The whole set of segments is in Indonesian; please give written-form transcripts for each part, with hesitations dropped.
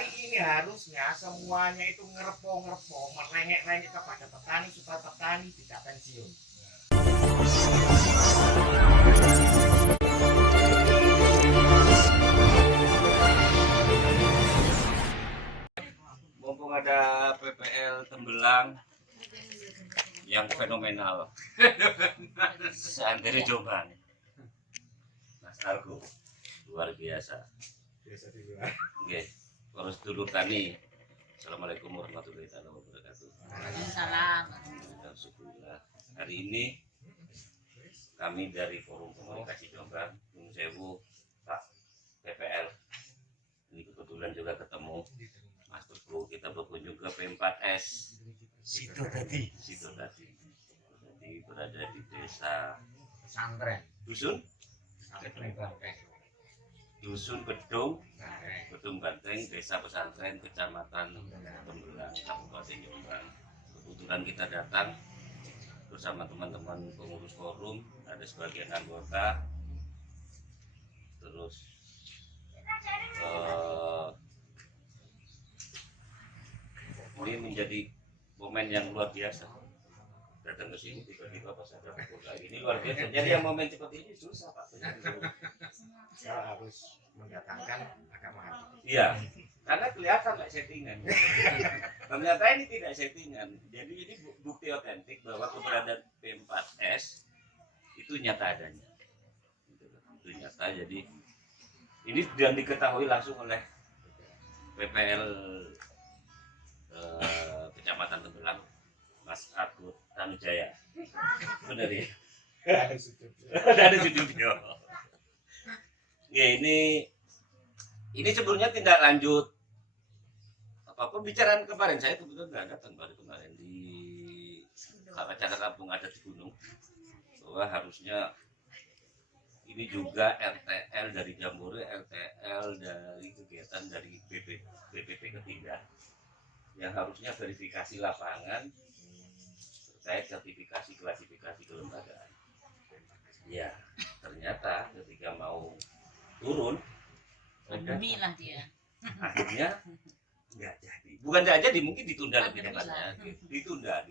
hari ini harusnya semuanya itu ngerepo-ngerepo, merengek-rengek kepada petani supaya petani tidak pensiun. Mumpung ada PPL Tembelang yang fenomenal, seantero Jombang, Mas Argo luar biasa. Biasa di luar. Oke, terus dulu tani. Assalamualaikum warahmatullahi wabarakatuh. Waalaikumsalam. Alhamdulillah. Hari ini kami dari Forum Komunikasi Jombang, Nun Sewu, Pak PPL. Ini kebetulan juga ketemu Mas Teguh, kita berkunjung ke P4S. Situ tadi. Jadi berada di desa Pesantren. Dusun Pesantren Banteng. Dusun Gedung Banteng, Desa Pesantren, Kecamatan Tembelang, Kabupaten Jombang. Kebetulan kita datang bersama teman-teman pengurus forum, ada sebagian anggota, terus ini menjadi momen yang luar biasa. Datang ke sini tiba-tiba pas ada buka ini luar biasa. Jadi yang momen seperti ini susah Pak. Saya harus mendatangkan agama hati. Iya, karena kelihatan kayak settingan. Ternyata ini tidak settingan. Jadi ini bukti otentik bahwa keberadaan P4S itu nyata adanya. Itu nyata. Jadi ini dan diketahui langsung oleh PPL Kecamatan Tembelang, Mas Agus Tanujaya. Benar ya? Ada studio. Ya ini sebelumnya tindak lanjut apa pembicaraan kemarin, saya kebetulan nggak datang kemarin di acara kampung adat di Gunung, bahwa harusnya ini juga RTL dari Jambore, RTL dari kegiatan dari BPP ketiga yang harusnya verifikasi lapangan terkait sertifikasi klasifikasi kelembagaan. Ya ternyata ketika mau turun Pandemi lah dia. akhirnya nggak jadi, bukan nggak jadi, mungkin ditunda lebih tepatnya, ditunda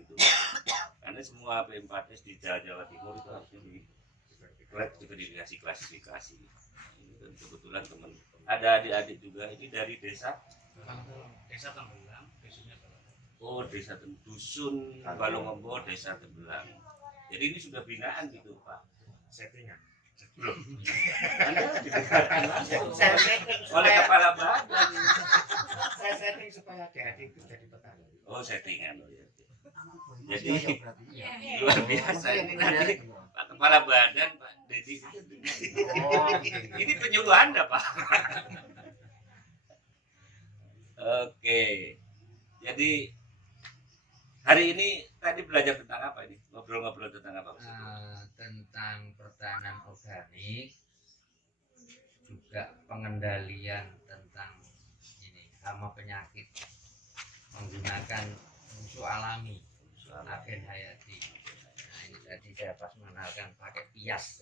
karena semua P4S di Jawa Timur itu harusnya diverifikasi klasifikasi. Dan kebetulan teman ada adik-adik juga ini dari desa Tembelang, desa Dusun Balongombo, Desa Tembelang. Jadi ini sudah binaan gitu Pak. Settingan. Anda Saya setting oleh supaya kepala badan. saya setting supaya adik-adik itu jadi petani. Oh settingan, ya. Jadi luar biasa ini nanti Pak Kepala Badan Pak Dedi. Ini penyuluh Anda Pak. Oke, jadi hari ini tadi belajar tentang apa ini? Ngobrol-ngobrol tentang apa? Tentang pertahanan organik, juga pengendalian tentang ini hama penyakit menggunakan musuh alami, agen hayati. Nah, ini tadi saya pas mengenalkan pakai pias.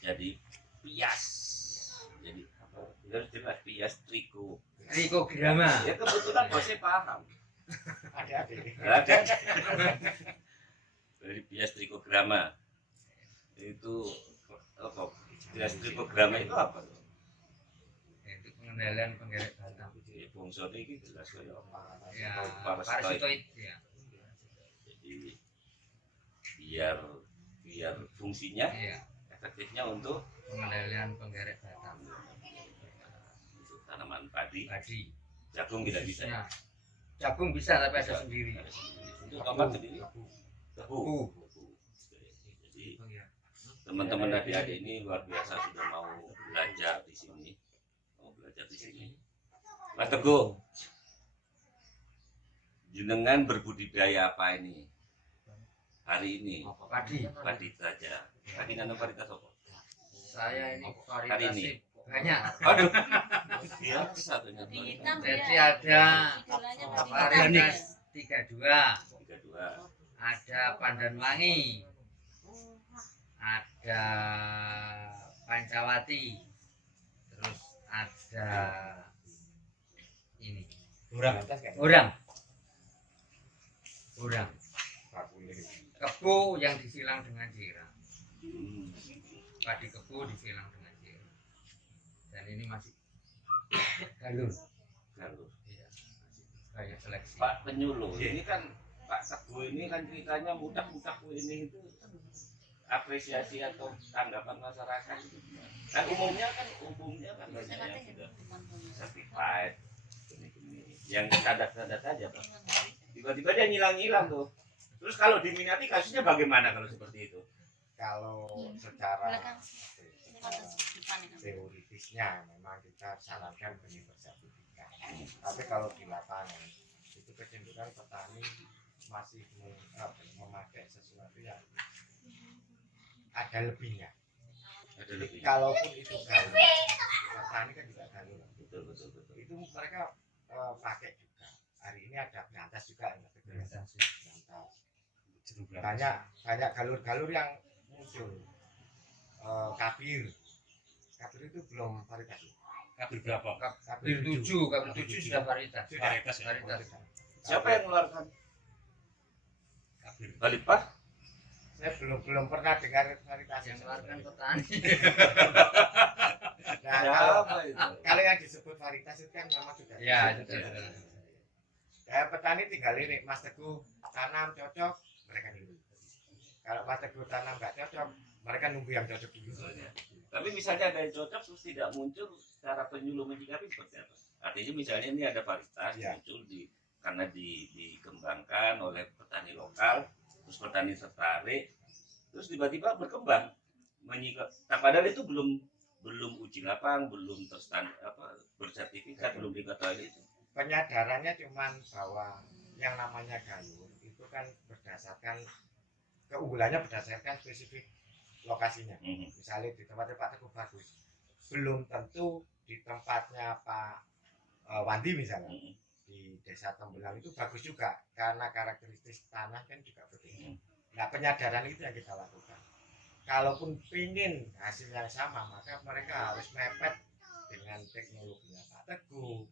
Jadi pias, jadi apa? Harus jelas pias Trikograma. Ya kebetulan bosnya paham. Adik-adik. Ada. Dari pias trikograma itu apa? Pias trikograma itu apa? Itu pengendalian penggeret batang. Fungsinya ini jelas kayak Ya, parasitoid. parasitoid ya. Jadi biar fungsinya Iya, efektifnya untuk pengendalian penggeret batang. untuk tanaman padi, jagung tidak bisa. Ya? Nah, jagung bisa tapi ada sendiri. Ada sendiri. Untuk tomat sendiri tebu. Jadi teman-teman adik-adik ini luar biasa sudah mau belajar di sini. Mas Teguh, jenengan berbudidaya apa ini? Hari ini padi saja. Padi nanam varietas apa? Saya ini Hari ini. varietasi banyak. Aduh. Iya, satunya. Hitam Jadi ya. ada Idolanya varietas 32, 32. ada pandan wangi, ada pancawati, terus ada ini Orang. Orang. Orang. Bakule. Kebu yang disilang dengan jirang. Hmm. Padi kebu disilang dengan jirang. Dan ini masih galur. Galur. Iya. Kayak seleksi. Pak Penyuluh, ini kan Pak Teguh ini kan ceritanya mudah-mudah ini itu apresiasi atau tanggapan masyarakat itu kan umumnya kan banyak yang sudah certified gini-gini yang standar-standar aja Pak. Tiba-tiba dia ngilang-ngilang tuh. Terus kalau diminati kasusnya bagaimana kalau seperti itu? Kalau secara Depan itu. teoritisnya memang kita sarankan benih bersertifikat. Tapi kalau di lapangan itu kecenderungan petani masih memakai sesuatu yang ada lebihnya. Ada lebih. Kalaupun itu galur, petani kan juga galur. Betul. Itu mereka pakai juga. Hari ini ada berantas juga, berantas. Banyak galur-galur yang muncul. Kabir itu belum varietas. Kabel berapa? Kabel 7 sudah varietas. Varietas ya? Varietas. Siapa yang mengeluarkan? Kabel. Balipah? Saya belum pernah dengar varietas Yang mengeluarkan petani. Nah, Siapa itu? kalau yang disebut varietas itu kan memang sudah. Ya, itu. Ya, petani tinggal ini Mas Teguh tanam cocok, mereka nunggu. Kalau Mas Teguh tanam nggak cocok, mereka nunggu yang cocok dulu. Tapi misalnya ada yang cocok terus tidak muncul, cara penyuluh menyikapi seperti apa? Artinya misalnya ini ada varietas Ya. muncul karena dikembangkan oleh petani lokal, terus petani tertarik, terus tiba-tiba berkembang menyikap. Nah, padahal itu belum uji lapang, belum bersertifikat, belum diketahui itu. Penyadarannya cuman bahwa yang namanya galur itu kan berdasarkan keunggulannya berdasarkan spesifik lokasinya. Misalnya di tempatnya Pak Teguh bagus, belum tentu di tempatnya Pak Wandi misalnya di Desa Tembelang itu bagus juga karena karakteristik tanah kan juga berbeda. Nah, penyadaran itu yang kita lakukan. Kalaupun ingin hasil yang sama, maka mereka harus mepet dengan teknologinya Pak Teguh,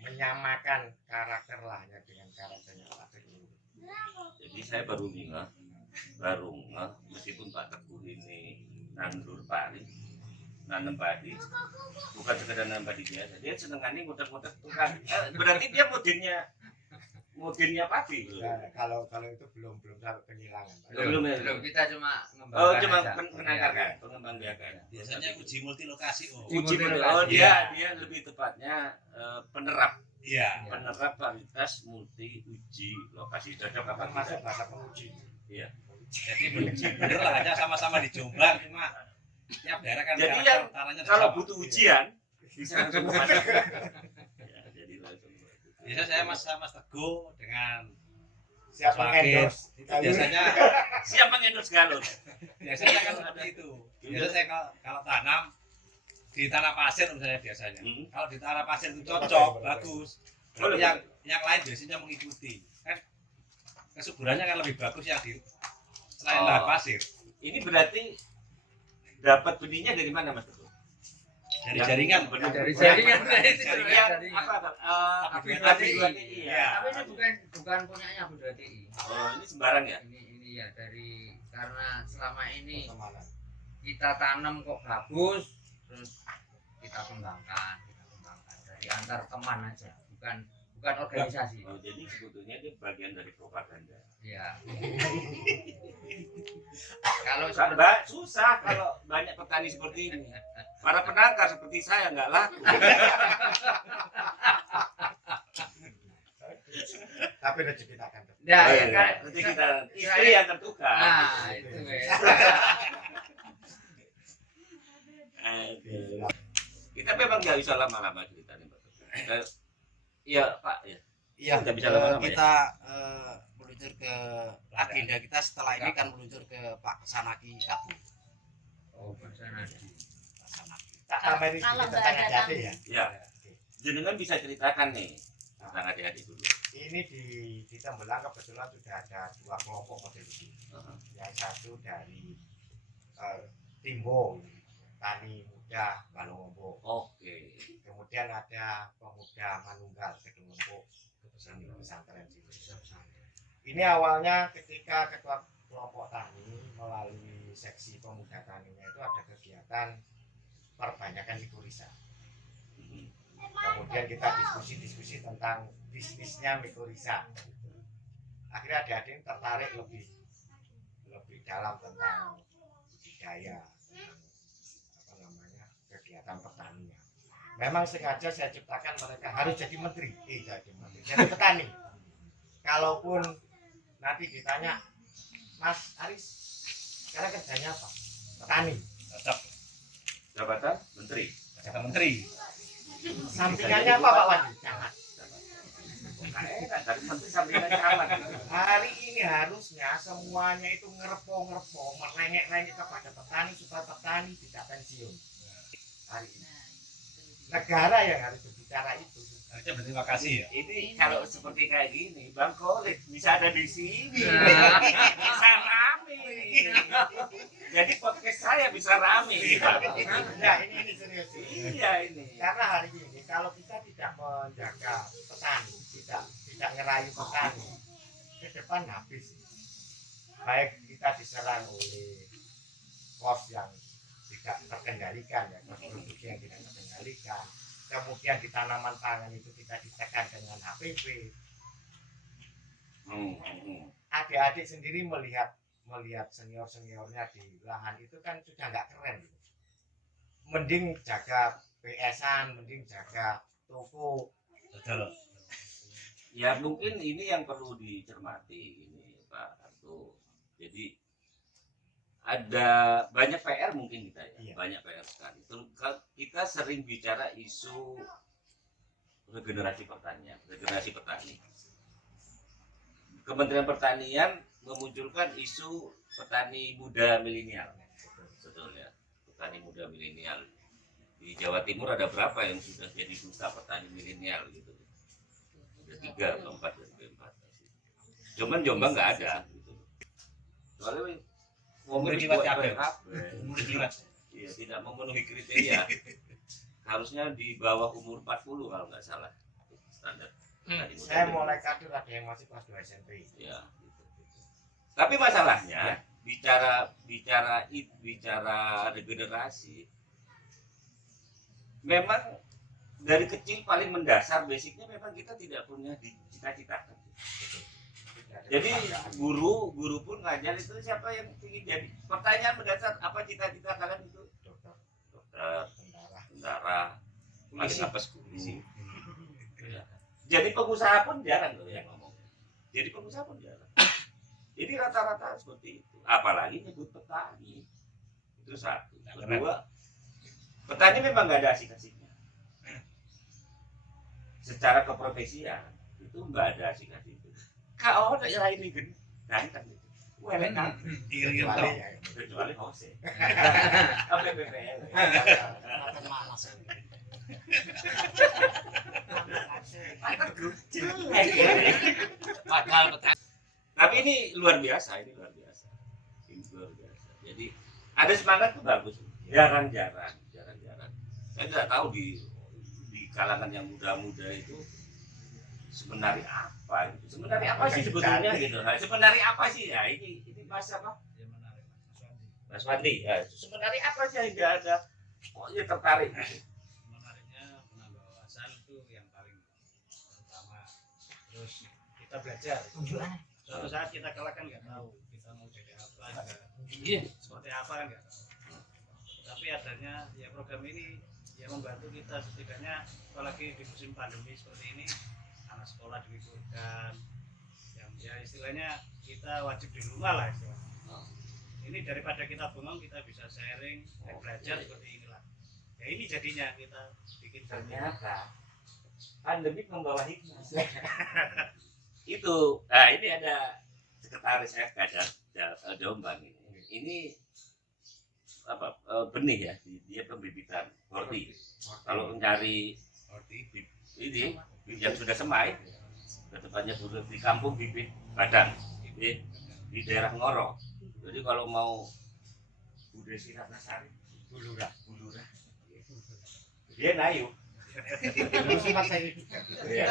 menyamakan karakter lahannya dengan karakternya Pak Teguh. Jadi saya baru ngeh meskipun Pak Teguh ini nandur padi, nanam padi, bukan sekedar nanam padi biasa, dia senengannya ngutek-ngutek tukang. Berarti dia modinnya padi. Nah, kalau itu belum sampai penyilangan. Pak. Belum, kita cuma Oh, mengembangkan cuma aja. menangkarkan, pengembang biakan. Biasanya uji multi lokasi. Oh. Uji multilokasi. oh dia lebih tepatnya penerap Iya. penerap varietas multi uji lokasi cocok apa Masuk tidak. bahasa penguji. Jadi uji bener lah, hanya sama-sama di Jombang, cuma tiap daerah kan Jadi karakter yang tanahnya Kalau sama. butuh ujian bisa langsung kepada. Ya, jadi langsung. Biasanya saya Mas Teguh dengan Siap Semakin. mengendorse. itu biasanya Siap mengendorse galon. biasanya kan seperti itu. Biasanya saya kalau tanam di tanah pasir misalnya biasanya. Kalau di tanah pasir itu cocok, bagus. Kalau yang lain biasanya mengikuti. Kan kesuburannya kan lebih bagus yang di selain Oh. lahan pasir. Ini berarti dapat benihnya dari mana Mas Teguh? Dari Yang jaringan. benar- Dari benar- jaringan. Jaringan Jaringan. apa? Abdi Abdi Iya. Tapi ini bukan punyanya Abu Dati. Oh, ini sembarang ya? Ini ya dari karena selama ini Pertemanan. kita tanam kok bagus, terus kita kembangkan dari antar teman aja, bukan organisasi. Oh, jadi sebetulnya dia bagian dari propaganda. Ya. Kalau Mbak, susah kalau banyak petani seperti ini. Para penangkar seperti saya nggak laku. Tapi rezeki tak akan tertukar. ya, Oh, ya iya. kan. Nanti kita istri yang tertukar. Nah, itu wes. Aduh. Kita memang nggak bisa lama-lama cerita nih, Pak. Iya, Pak. Ya. Iya, Nggak bisa lama-lama, kita meluncur ke agenda kita setelah ini kan meluncur ke Pak Sanaki Kabu. Oh, bersama. Pak Sanaki. Tak tambahin Kalau sedikit nggak tentang ada adik ya. Ya. Jenengan bisa ceritakan nih tentang adik-adik dulu. Ini di Tembelang kebetulan sudah ada 2 kelompok model ini. Yang satu dari Timbo, tani muda Pemuda Balongombo. Oke. Kemudian ada Pemuda Manunggal Kedungempuk Seni Pesantren Sini. Ini awalnya ketika ketua kelompok tani melalui seksi pemuda taninya itu ada kegiatan perbanyakan mikorisa. Kemudian kita diskusi tentang bisnisnya mikorisa. Akhirnya adik-adik tertarik lebih dalam tentang budidaya, kegiatan pertanian. Memang sengaja saya ciptakan mereka harus jadi menteri, jadi petani. Kalaupun nanti ditanya, Mas Aris, sekarang kerjanya apa? Petani. Tetap Jabatan menteri. kata menteri. Sampingannya apa Pak Wadi? Camat. Dari menteri sampingan camat. Hari ini harusnya semuanya itu ngerepo, merengek-rengek kepada petani supaya petani tidak pensiun. Hari ini. Negara yang harus berbicara itu. Harusnya berterima kasih ya. Ini kalau seperti kayak gini, Bang Kolit bisa ada di sini, bisa rame. Jadi podcast saya bisa rame. Ya ini serius. Iya ini. Karena hari ini kalau kita tidak menjaga petani, tidak ngerayu petani, ke depan habis. Baik kita diserang oleh kos yang tidak terkendalikan, ya, kos produksi yang tidak terkendalikan. Kemudian di tanaman pangan itu kita ditekan dengan HPP. Adik-adik sendiri melihat senior-seniornya di lahan itu kan sudah nggak keren. Mending jaga PS-an, mending jaga toko. Betul. Ya mungkin ini yang perlu dicermati ini Pak Arto. Jadi ada banyak PR mungkin kita ya, Iya. banyak PR sekali. Kita sering bicara isu regenerasi pertanian, regenerasi petani. Kementerian Pertanian memunculkan isu petani muda milenial, betul ya, petani muda milenial. Di Jawa Timur ada berapa yang sudah jadi duta petani milenial gitu? Ada 3 atau 4 dari 4. Cuman Jombang nggak ada. Gitu. Soalnya Umur itu jiwa FPK. Umur jiwa. Iya, tidak memenuhi kriteria. Harusnya di bawah umur 40 kalau nggak salah standar. Tadi Saya muda. mulai kader ada yang masih kelas 2 SMP. Ya, gitu. Tapi masalahnya bicara regenerasi, memang dari kecil paling mendasar basicnya memang kita tidak punya cita-cita. Jadi guru pun ngajar itu siapa yang ingin jadi. Pertanyaan mendasar apa cita-cita kalian itu? Dokter, Dokter, tentara. tentara, paling apa polisi. Ya. Jadi pengusaha pun jarang loh yang ngomong. Jadi pengusaha pun jarang. Jadi rata-rata seperti itu. Apalagi nyebut petani. Itu satu. Kedua, petani memang nggak ada asik-asiknya. Secara keprofesian itu nggak ada asik-asik. Kalau ada yang lain nih ganteng gitu. Welek kan. Iri-iri Kecuali toh. ya, Kecuali Jose. Apa BPL. Malas. Padahal petani. Tapi ini luar biasa, ini luar biasa. Jadi ada semangat tuh bagus. Jarang-jarang. Saya tidak tahu di kalangan yang muda-muda itu sebenarnya apa gitu. Sebenarnya apa sih sebetulnya gitu. Nah, sebenarnya apa sih ya ini Mas apa? Dia menarik Mas Wandi. Mas Wandi. Ya, sebenarnya apa sih yang nggak ada? Kok dia tertarik gitu. Menariknya penambah wawasan itu yang paling pertama. Terus kita belajar. Suatu saat kita kelak kan nggak tahu kita mau jadi apa, seperti apa kan nggak tahu. Tapi adanya ya program ini ya membantu kita setidaknya apalagi di musim pandemi seperti ini, anak sekolah diliburkan, yang ya istilahnya kita wajib di rumah lah istilahnya. Ini daripada kita bengong kita bisa sharing dan belajar seperti inilah. Ya ini jadinya kita bikin Ternyata pandemi membawa hikmah. Itu, nah ini ada sekretaris FK Jombang ini. Ini apa benih ya, dia pembibitan horti. Kalau mencari ini yang sudah semai, ketepatnya di kampung bibit Padang, di daerah Ngoro. Jadi kalau mau Budesi Ratnasari, Bulurah, Dia nayu. Dulu sempat saya juga. Iya.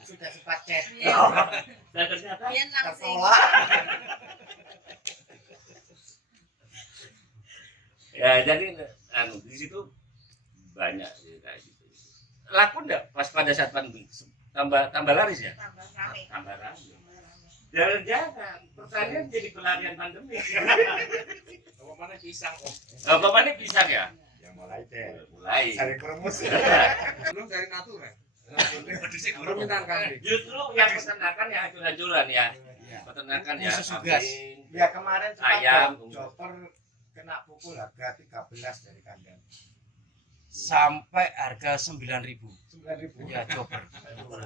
Sudah sempat chat. Dan ternyata Biar langsing. Tertolak. ya jadi di situ banyak ya, kayak gitu. Laku enggak pas pada saat pandemi? Tambah laris ya? Tambah rame. Tambah rame. Jangan pertanyaan jadi pelarian pandemi. Apa mana pisang om? Bapaknya pisang ya? Ya mulai deh. Mulai. Saling promosi. Belum dari natura. Permintaan kambing. Justru yang peternakan ya hancur-hancuran ya. Ya. Peternakan ya Khusus tugas. kambing. Ya kemarin sempat Ayam. Joper kena pukul harga 13 dari kandang. Sampai harga 9.000. 9.000. Ya, Joper.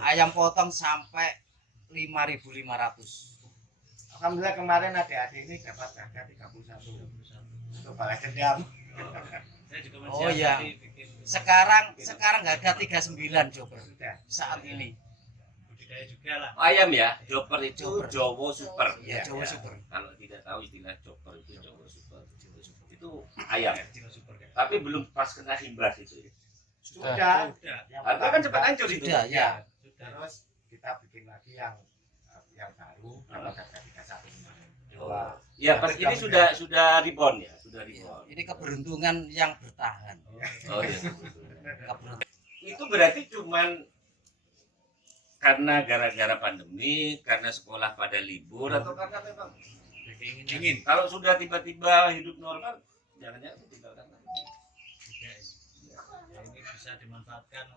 Ayam potong sampai 5.500. Alhamdulillah kemarin adik-adik ini dapat harga 31 untuk balas dendam. Saya juga Oh iya. Sekarang harga 39 Joper Sudah. saat ini. budidaya juga lah. Ayam ya, Joper itu Joper. Jowo Super. Ya, Jawa Ya. Super. Kalau tidak tahu istilah Joper itu Jowo Super. Itu ayam. Cina super kan. Tapi belum pas kena himbas itu. Sudah. Sudah. Yang Harga kan cepat hancur itu. Sudah, ya. Sudah. Terus kita bikin lagi yang baru dapat harga 31 kemarin. Oh. Ya, pas ini sudah rebound ya, sudah rebound. Ini keberuntungan yang bertahan. Oh iya. Keberuntungan. Itu berarti cuman karena gara-gara pandemi, karena sekolah pada libur atau karena memang Ingin. kalau sudah tiba-tiba hidup normal, jangan-jangan tinggalkan lagi. Juga ya, ini bisa dimanfaatkan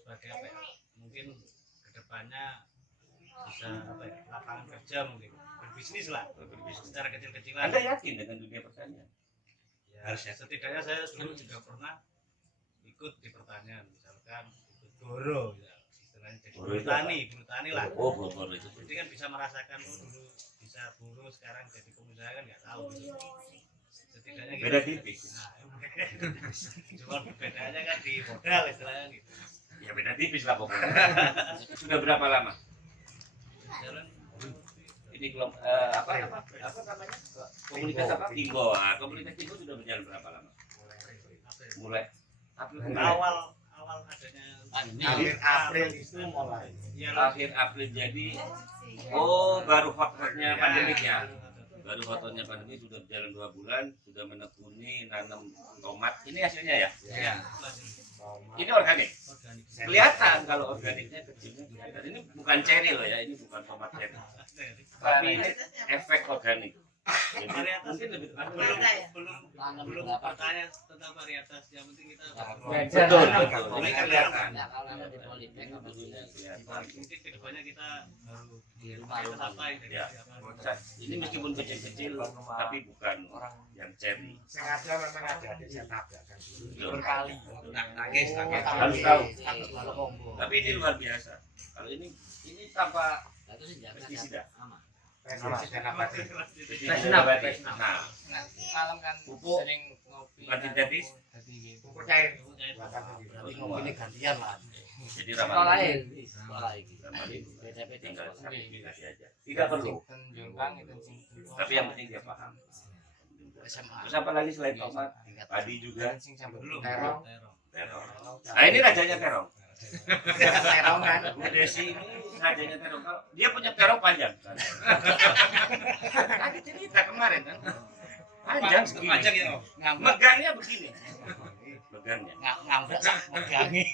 sebagai apa ya? Mungkin kedepannya bisa apa ya? Lapangan kerja mungkin berbisnis lah, berbisnis secara kecil-kecilan. Anda yakin dengan dunia pertanian? Ya, harusnya setidaknya saya dulu juga pernah ikut di pertanian, misalkan ikut goro ya, istilahnya jadi Goro itu buru tani lah. Oh, boro itu. Jadi kan bisa merasakan dulu bisa buruh, sekarang jadi pengusaha kan nggak tahu gitu. Setidaknya kita Beda tipis. Nah, cuma bedanya kan di modal istilahnya gitu. Ya beda tipis lah pokoknya. Sudah berapa lama? Jalan Ini apa namanya? Komunitas apa? Tinggo. Nah, komunitas Tinggo sudah berjalan berapa lama? Mulai April. awal adanya Akhir April itu mulai. ya Akhir April jadi baru hot-hotnya pandemik ya. Baru hot-hotnya pandemi sudah berjalan 2 bulan, sudah menekuni nanam tomat. Ini hasilnya ya? ya Ini organik. organik. Kelihatan kalau organiknya kecilnya kelihatan. Ini bukan cherry loh ya, ini bukan tomat cherry. Tapi ini efek organik. Jadi Varietas mungkin lebih belum bertanya tentang varietas, yang penting kita betul. Ini kelihatan. mungkin kedepannya kita baru Di apa Ya. Ini meskipun kecil-kecil tapi bukan yang cherry. Sengaja memang ada saya tabrakan dulu. Berkali. nangis Harus tahu. Kalau combo. Tapi ini luar biasa. Kalau ini tanpa pestisida. Pestisida nabati. Pestisida nabati. Nah, Malam kan pupuk sering ngopi. bukan sintetis. Pupuk cair. Berarti ngopi ini gantian lah. Jadi ramah Sekolah ini. tinggal sertifikasi aja. Tidak perlu. Tapi yang penting dia paham. SMA. Terus apa lagi selain tomat? Padi juga. belum Terong. Terong. Nah ini rajanya terong. Terong kan. Bu Desi ini rajanya terong. Dia punya terong panjang. Tadi cerita kemarin kan. Panjang segini. panjang ya om. Ngambek, Megangnya begini. Megangnya. ngambek megangi.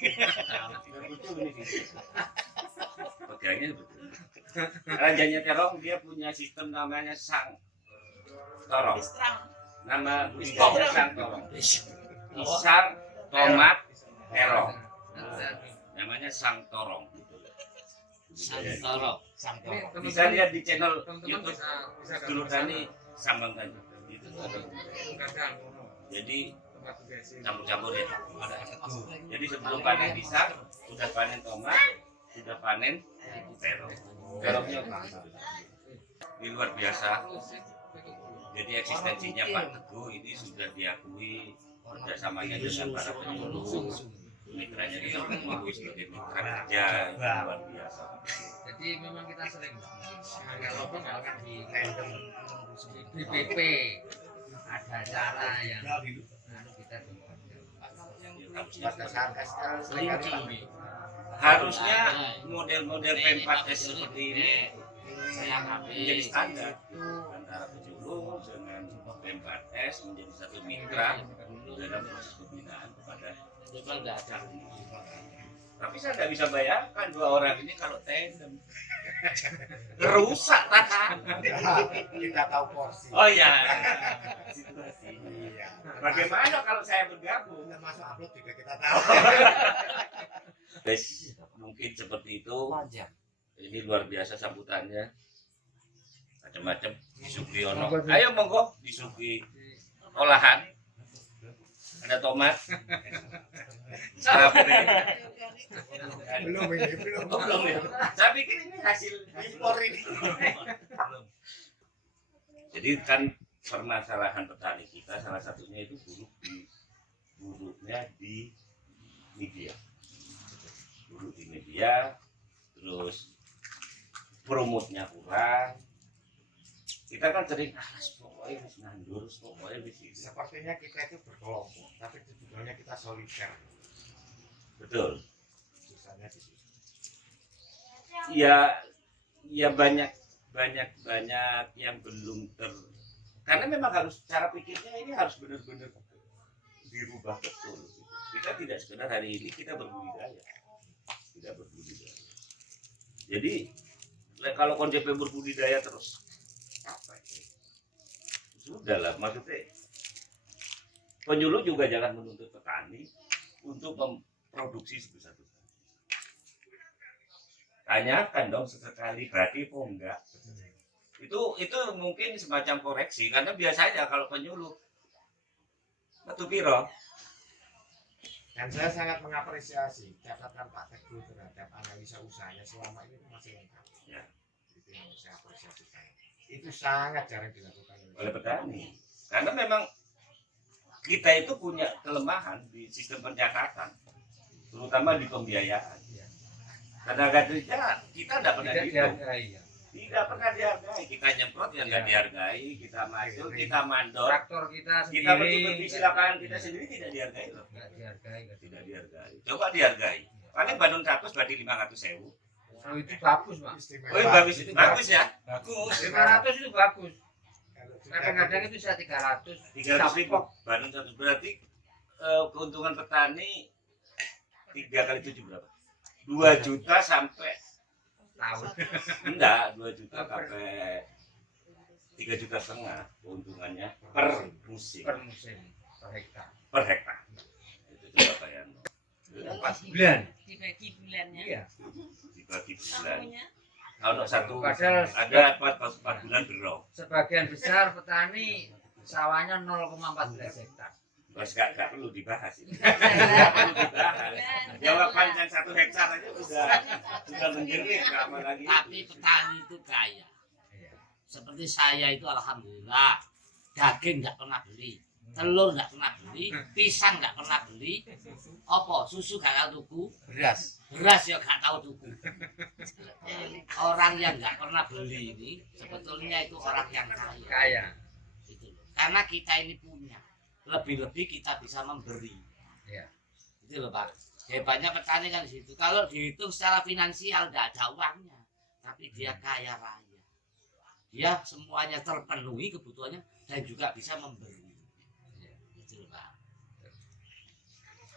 Betul ini. Megangnya betul. Rajanya terong dia punya sistem namanya sang torong. Nama bisnisnya sang torong. Pisang, tomat, terong. Namanya sang torong. Santoro. Bisa lihat di channel YouTube Dulur Tani Sambang Tani. Itu ada. Jadi campur-campur ya. Jadi sebelum panen pisang, sudah panen tomat, sudah panen terong. Terongnya ini luar biasa. Jadi eksistensinya Pak Teguh ini sudah diakui kerjasamanya dengan para penyuluh. Mitranya dia mengakui sebagai mitra kerja luar biasa. Jadi memang kita sering walaupun misalkan di Random. PP ada acara yang kita harusnya berdasarkan Kelinci. harusnya model-model P4S seperti ini menjadi standar antara penyuluh dengan P4S menjadi satu mitra dalam proses pembinaan kepada saksi. Tapi saya tidak bisa bayangkan 2 orang ini kalau tandem rusak tahanan. kita tahu porsi. Oh ya, situasi. Iya. Bagaimana kalau saya bergabung? Termasuk upload juga kita tahu. Guys, mungkin seperti itu. Wajar. Ini luar biasa sambutannya. Macam-macam disuguhi ono. Ayo monggo disuguhi olahan. Ada tomat. Cabai. belum ini belum. Oh, belum ya. Saya pikir ini hasil Impor ini. belum. Jadi kan permasalahan petani kita salah satunya itu buruknya di media. Buruk di media, terus promotnya kurang. Kita kan sering pokoknya harus nandur, pokoknya di sini. Sepertinya kita itu berkelompok, tapi sebetulnya kita soliter. Betul. Susahnya di situ. Ya banyak yang belum karena memang harus cara pikirnya ini harus benar-benar dirubah betul. Kita tidak sekedar hari ini kita berbudidaya, tidak berbudidaya. Jadi kalau konsepnya berbudidaya terus apa ini? Sudahlah, maksudnya penyuluh juga jangan menuntut petani untuk memproduksi sebesar-besar. Tanyakan dong sesekali berarti kok enggak. Itu mungkin semacam koreksi karena biasanya kalau penyuluh metu piro. Dan saya sangat mengapresiasi catatan Pak Teguh terhadap analisa usahanya selama ini masih lengkap. Ya. Itu yang saya apresiasi saya. Itu sangat jarang dilakukan Oleh petani. Karena memang kita itu punya kelemahan di sistem pencatatan, terutama di pembiayaan. Tenaga kerja kita tidak pernah dihitung. Tidak pernah dihargai. Kita nyemprot ya nggak dihargai. Kita maju, kita mandor. Traktor kita Kita sendiri berkompetisi lapangan kita sendiri tidak dihargai loh. nggak dihargai. Tidak dihargai. Coba dihargai. Paling Bandung 100 berarti 500.000. Oh itu bagus pak. istimewa. Oh bagus, bagus ya. Bagus. 500 itu bagus. Kalau tidak Kadang-kadang itu bisa 300. 300.000 Bandung 100 berarti keuntungan petani 3 kali 7 berapa? 2 juta sampai Tahun. enggak 2 juta sampai 3,5 juta keuntungannya per musim, Per musim, per hektar. per hektar. Itu coba bayangin. 4 bulan. Dibagi bulannya. Iya. Dibagi bulan. Samunya. Kalau satu Padahal ada 4 bulan berau. sebagian besar petani sawahnya 0,14 hektar. Terus nggak perlu dibahas ini. Nggak perlu dibahas. Jawaban yang 1 hektar aja sudah menjerit apalagi. Tapi petani itu kaya. Iya. Seperti saya itu alhamdulillah daging nggak pernah beli, telur nggak pernah beli, pisang nggak pernah beli, opo susu gak tahu tuku, beras ya gak tahu tuku. Orang yang nggak pernah beli ini sebetulnya itu orang yang kaya. Kaya. Itu loh. Karena kita ini punya, lebih-lebih kita bisa memberi. Iya. Itu loh Pak. Hebatnya petani kan di situ. Kalau dihitung secara finansial tidak ada uangnya, tapi dia kaya raya. Dia semuanya terpenuhi kebutuhannya dan juga bisa memberi. Itu loh Pak.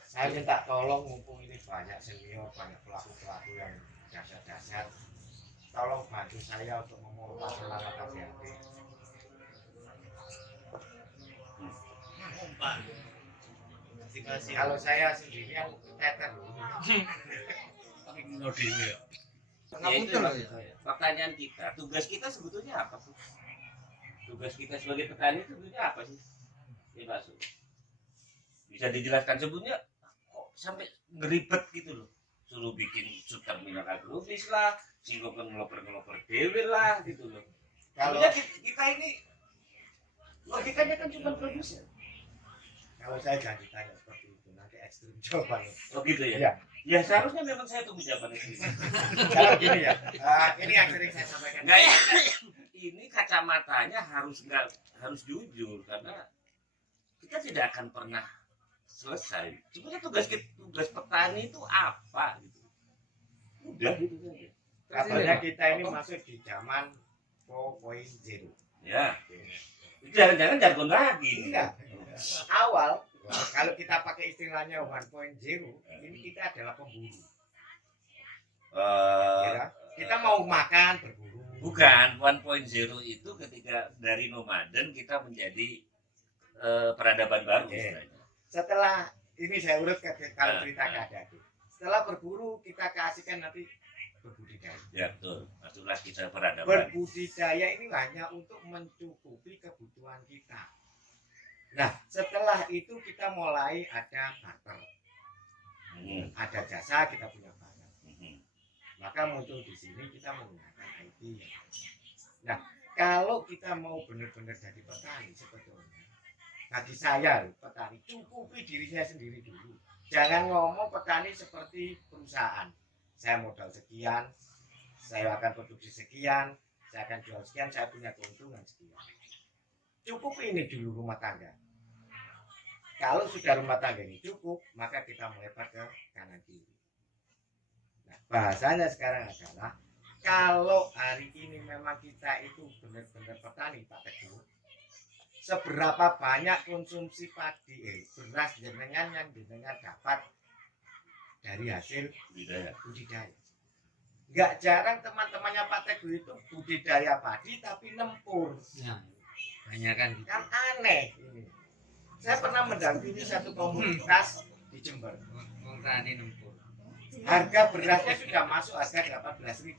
Saya minta tolong mumpung ini banyak senior, banyak pelaku-pelaku yang dasar-dasar. Tolong bantu saya untuk memompa semangat hati-hati. Kalau saya sendirian teter. Tapi ngono dhewe ya. Ya, itu pertanyaan kita, tugas kita sebetulnya apa sih? Tugas kita sebagai petani sebetulnya apa sih? Ya Pak Su. Bisa dijelaskan sebetulnya kok sampai ngeribet gitu loh. Suruh bikin subterminal agrobis lah, singgokan ngeloper dewe lah gitu loh. Kalau Sebenarnya kita ini logikanya kan cuma produser. kalau saya jangan ditanya seperti itu, nanti ekstrim jawabannya. Oh gitu ya? Iya. Ya seharusnya memang saya tunggu jawabannya sendiri. Kalau gini ya, ini yang sering saya sampaikan. Nggak, ini kacamatanya harus jujur karena kita tidak akan pernah selesai. Sebenarnya tugas petani itu apa gitu. Udah gitu saja. Katanya kita ini masuk di zaman 4.0. Ya. Jangan-jangan jargon lagi. Enggak. Awal kalau kita pakai istilahnya 1.0, ini kita adalah pemburu. Ya, kita mau makan berburu. Bukan 1.0 itu ketika dari nomaden kita menjadi peradaban baru Oke. istilahnya. Setelah ini saya urut kalau cerita keadaan. Setelah berburu kita kasihkan nanti berbudidaya. Ya betul. Masuklah kita peradaban. Berbudidaya ini hanya untuk mencukupi kebutuhan kita. Nah, setelah itu kita mulai ada barter, ada jasa, kita punya barang. Maka muncul di sini kita menggunakan IT. Nah, kalau kita mau benar-benar jadi petani sebetulnya, bagi saya petani cukupi dirinya sendiri dulu. Jangan ngomong petani seperti perusahaan. Saya modal sekian, saya akan produksi sekian, saya akan jual sekian, saya punya keuntungan sekian. Cukup ini dulu rumah tangga. Kalau sudah rumah tangga ini cukup, maka kita melebar ke kanan kiri. Nah, bahasanya sekarang adalah kalau hari ini memang kita itu benar-benar petani Pak Teguh, seberapa banyak konsumsi padi beras jenengan yang jenengan dapat dari hasil budidaya. Nggak jarang teman-temannya Pak Teguh itu budidaya padi tapi nempur. Nah, banyak kan gitu. Kan aneh ini. Saya pernah mendampingi satu komunitas di Jember. Wong tani nempur. Harga berasnya sudah masuk harga 18.000.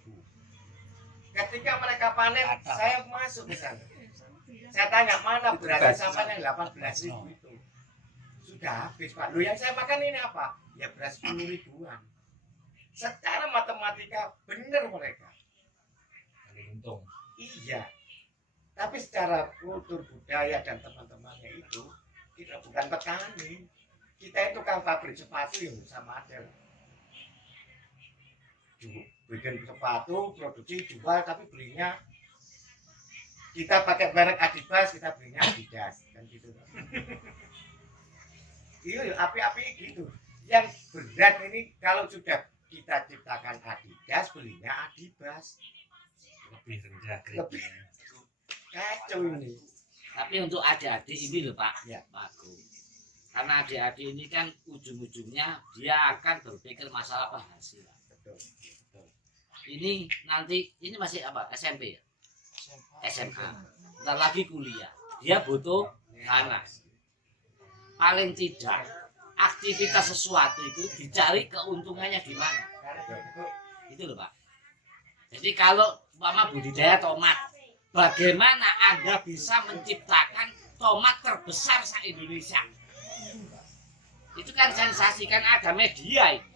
Ketika mereka panen, saya masuk ke sana. Saya tanya mana berasnya sampai yang 18.000 itu. Sudah habis Pak. Loh yang saya makan ini apa? Ya beras 10 ribuan. Secara matematika benar mereka. Untung. Iya. Tapi secara kultur budaya dan teman-temannya itu, kita bukan petani. Kita itu kan pabrik sepatu yang sama aja. Bikin sepatu, produksi, jual, tapi belinya kita pakai merek Adidas, kita belinya Adidas, kan gitu. Iya, api-api gitu. Yang berat ini kalau sudah kita ciptakan Adidas, belinya Adidas. Lebih rendah. Lebih kacau ini. Tapi untuk adik-adik ini loh Pak, Ya. bagus. Karena adik-adik ini kan ujung-ujungnya dia akan berpikir masalah penghasilan. Betul. Ini nanti ini masih apa? SMP ya? SMA. Bentar lagi kuliah. Dia butuh tanah. Paling tidak aktivitas sesuatu itu dicari keuntungannya di mana. Itu loh Pak. Jadi kalau umpama budidaya tomat, bagaimana Anda bisa menciptakan tomat terbesar se-Indonesia? Itu kan sensasi, kan ada media ini.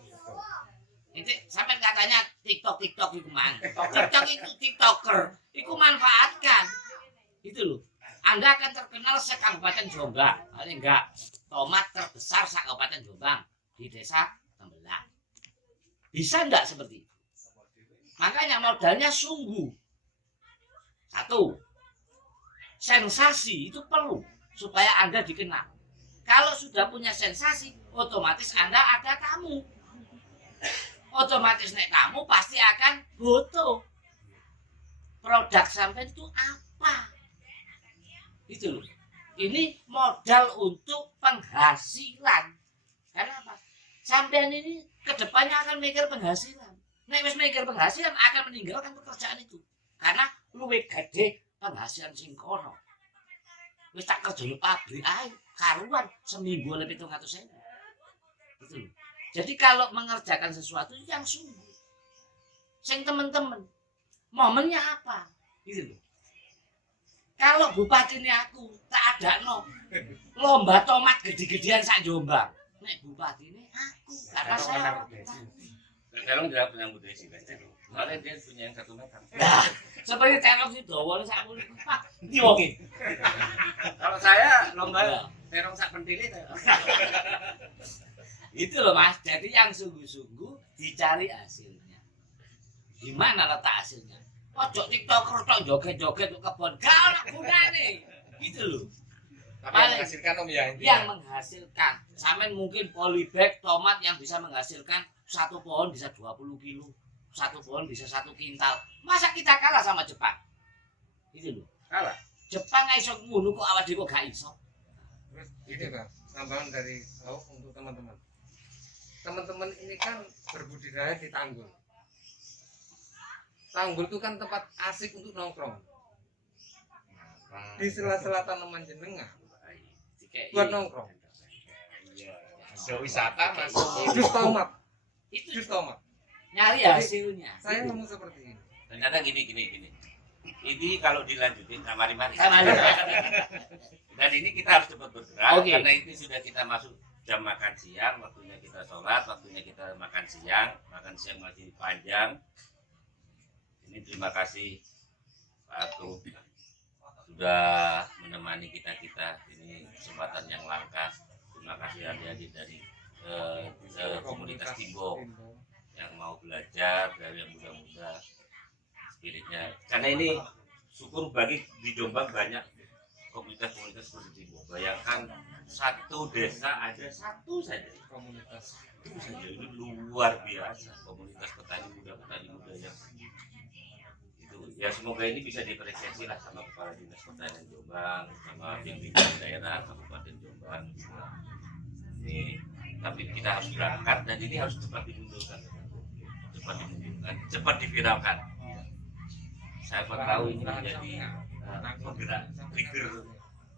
Itu sampai katanya TikTok itu mana? TikTok itu TikToker, itu manfaatkan. Itu loh. Anda akan terkenal se-Kabupaten Jombang, paling enggak tomat terbesar se-Kabupaten Jombang di desa Tembelang. Bisa enggak seperti itu? Makanya modalnya sungguh. Satu, sensasi itu perlu supaya Anda dikenal. Kalau sudah punya sensasi, otomatis Anda ada tamu. Otomatis nek tamu pasti akan butuh produk sampai itu apa. Itu loh. Ini modal untuk penghasilan. Karena apa? Sampean ini kedepannya akan mikir penghasilan. Nek wis mikir penghasilan akan meninggalkan pekerjaan itu. Karena luwih gede penghasilan sing kono. Wis tak kerja di pabrik ae karuan seminggu lebih 700.000. Gitu loh. Jadi kalau mengerjakan sesuatu yang sungguh. Sing teman-teman momennya apa? Gitu loh. Kalau bupati ini aku tak ada no lomba tomat gede-gedean sak Jombang. Nek bupati ini aku karena saya Terong tidak punya budaya sih, soalnya dia punya yang 1 meter. nah, seperti terong sih dawane sak muni Pak. Ndi wonge? Kalau saya lomba terong sak pentili. Itu loh Mas. Jadi yang sungguh-sungguh dicari hasilnya. Di mana letak hasilnya? Ojo TikToker tok joget-joget ke kebon. Gak ono gunane. Gitu loh. Tapi yang menghasilkan Om ya intinya. yang menghasilkan. Sampean mungkin polybag tomat yang bisa menghasilkan satu pohon bisa 20 kilo, satu pohon bisa 1 kintal. Masa kita kalah sama Jepang? Itu loh. Kalah. Jepang nggak iso ngono kok awak dhewe kok gak iso. Terus ini Pak, tambahan dari saya untuk teman-teman. Teman-teman ini kan berbudidaya di Tanggul. Tanggul itu kan tempat asik untuk nongkrong. Di sela-sela tanaman jenengan buat nongkrong. So wisata masuk. Jus tomat, Itu jus tomat. nyari hasilnya. Saya ngomong seperti ini. Ternyata gini. Ini kalau dilanjutin, nah mari. Sama aja. Dan ini kita harus cepat bergerak Oke. karena ini sudah kita masuk jam makan siang, waktunya kita sholat, waktunya kita makan siang masih panjang. Ini terima kasih Pak Agung sudah menemani kita. Ini kesempatan yang langka. Terima kasih adik-adik dari komunitas Timbok yang mau belajar dari yang muda-muda spiritnya. Karena ini syukur bagi di Jombang banyak komunitas-komunitas seperti Timbok. Bayangkan satu desa ada satu saja Komunitas. itu saja, itu luar biasa komunitas petani muda yang itu ya. Semoga ini bisa diapresiasi lah sama kepala dinas pertanian Jombang, sama pimpinan daerah Kabupaten Jombang. Ini tapi kita harus berangkat dan ini harus cepat dimundurkan, cepat diviralkan. Saya tahu ini menjadi penggerak trigger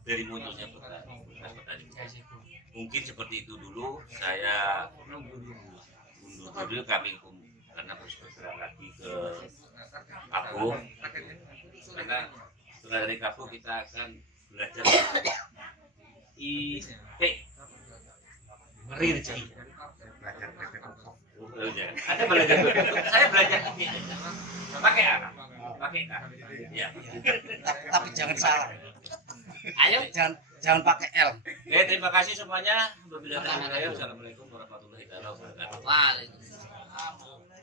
dari munculnya petani. Mungkin seperti itu dulu. Saya undur dulu kami karena harus bergerak lagi ke Kapo. Karena setelah dari Kapo kita akan belajar IP Meri rezeki. Belajar PT Pupuk. Ada belajar saya belajar IP pakai apa? Pakai A. Ya. Tapi jangan salah. Ayo. Jangan pakai L. Terima kasih semuanya. Wabillahi taufiq wal hidayah. Wassalamualaikum warahmatullahi wabarakatuh. Waalaikumsalam.